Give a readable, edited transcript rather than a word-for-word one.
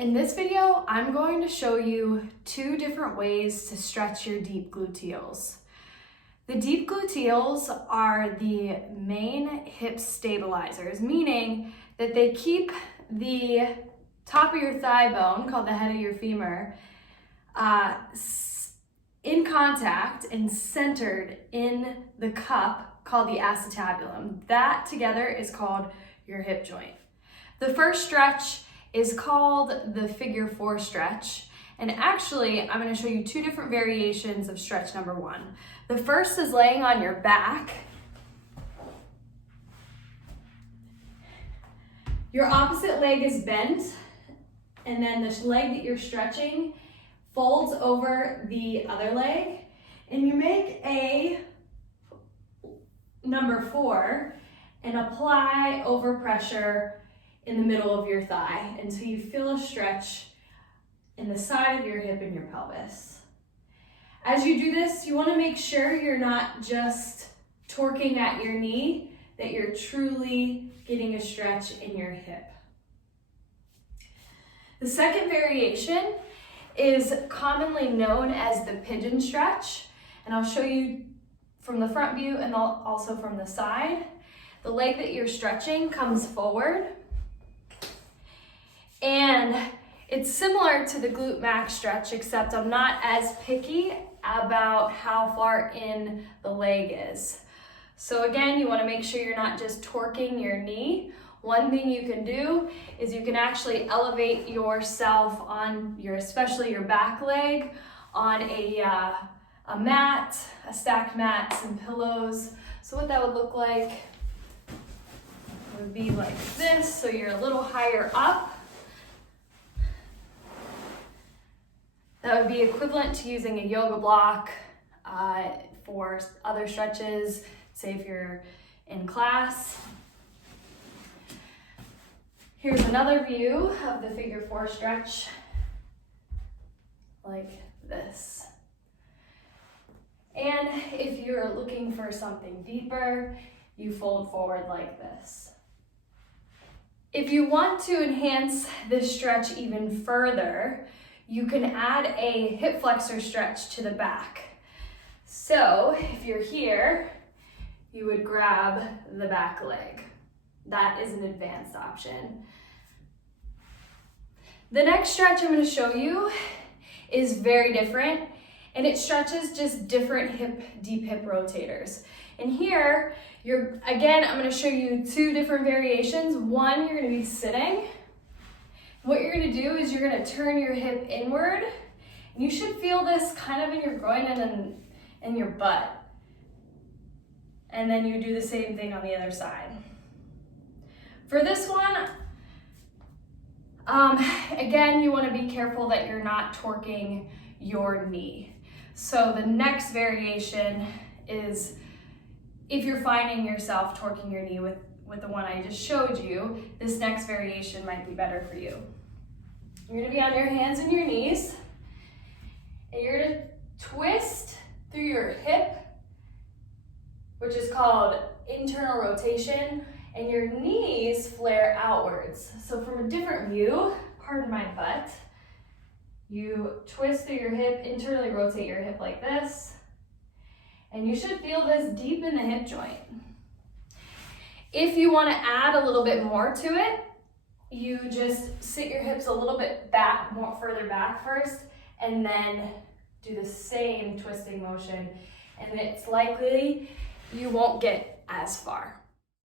In this video, I'm going to show you 2 different ways to stretch your deep gluteals. The deep gluteals are the main hip stabilizers, meaning that they keep the top of your thigh bone, called the head of your femur, in contact and centered in the cup called the acetabulum. That together is called your hip joint. The first stretch is called the figure 4 stretch. And actually, I'm going to show you 2 different variations of stretch number 1. The first is laying on your back. Your opposite leg is bent, and then the leg that you're stretching folds over the other leg, and you make a number 4 and apply overpressure in the middle of your thigh until you feel a stretch in the side of your hip and your pelvis. As you do this, you want to make sure you're not just torquing at your knee, that you're truly getting a stretch in your hip. The second variation is commonly known as the pigeon stretch, and I'll show you from the front view and also from the side. The leg that you're stretching comes forward, and it's similar to the glute max stretch, except I'm not as picky about how far in the leg is. So again, you want to make sure you're not just torquing your knee. One thing you can do is you can actually elevate yourself on especially your back leg, on a mat, a stacked mat, some pillows. So what that would look like would be like this, so you're a little higher up. That would be equivalent to using a yoga block for other stretches, say if you're in class. Here's another view of the figure 4 stretch, like this. And if you're looking for something deeper, you fold forward like this. If you want to enhance this stretch even further, you can add a hip flexor stretch to the back. So if you're here, you would grab the back leg. That is an advanced option. The next stretch I'm going to show you is very different, and it stretches just different deep hip rotators. And here, I'm going to show you 2 different variations. One, you're going to be sitting. What you're going to do is you're going to turn your hip inward, and you should feel this kind of in your groin and in your butt. And then you do the same thing on the other side. For this one, again, you want to be careful that you're not torquing your knee. So the next variation is, if you're finding yourself torquing your knee with the one I just showed you, this next variation might be better for you. You're going to be on your hands and your knees, and you're going to twist through your hip, which is called internal rotation, and your knees flare outwards. So from a different view, pardon my butt, you twist through your hip, internally rotate your hip like this, and you should feel this deep in the hip joint. If you want to add a little bit more to it, you just sit your hips a little bit back, further back first, and then do the same twisting motion, and it's likely you won't get as far.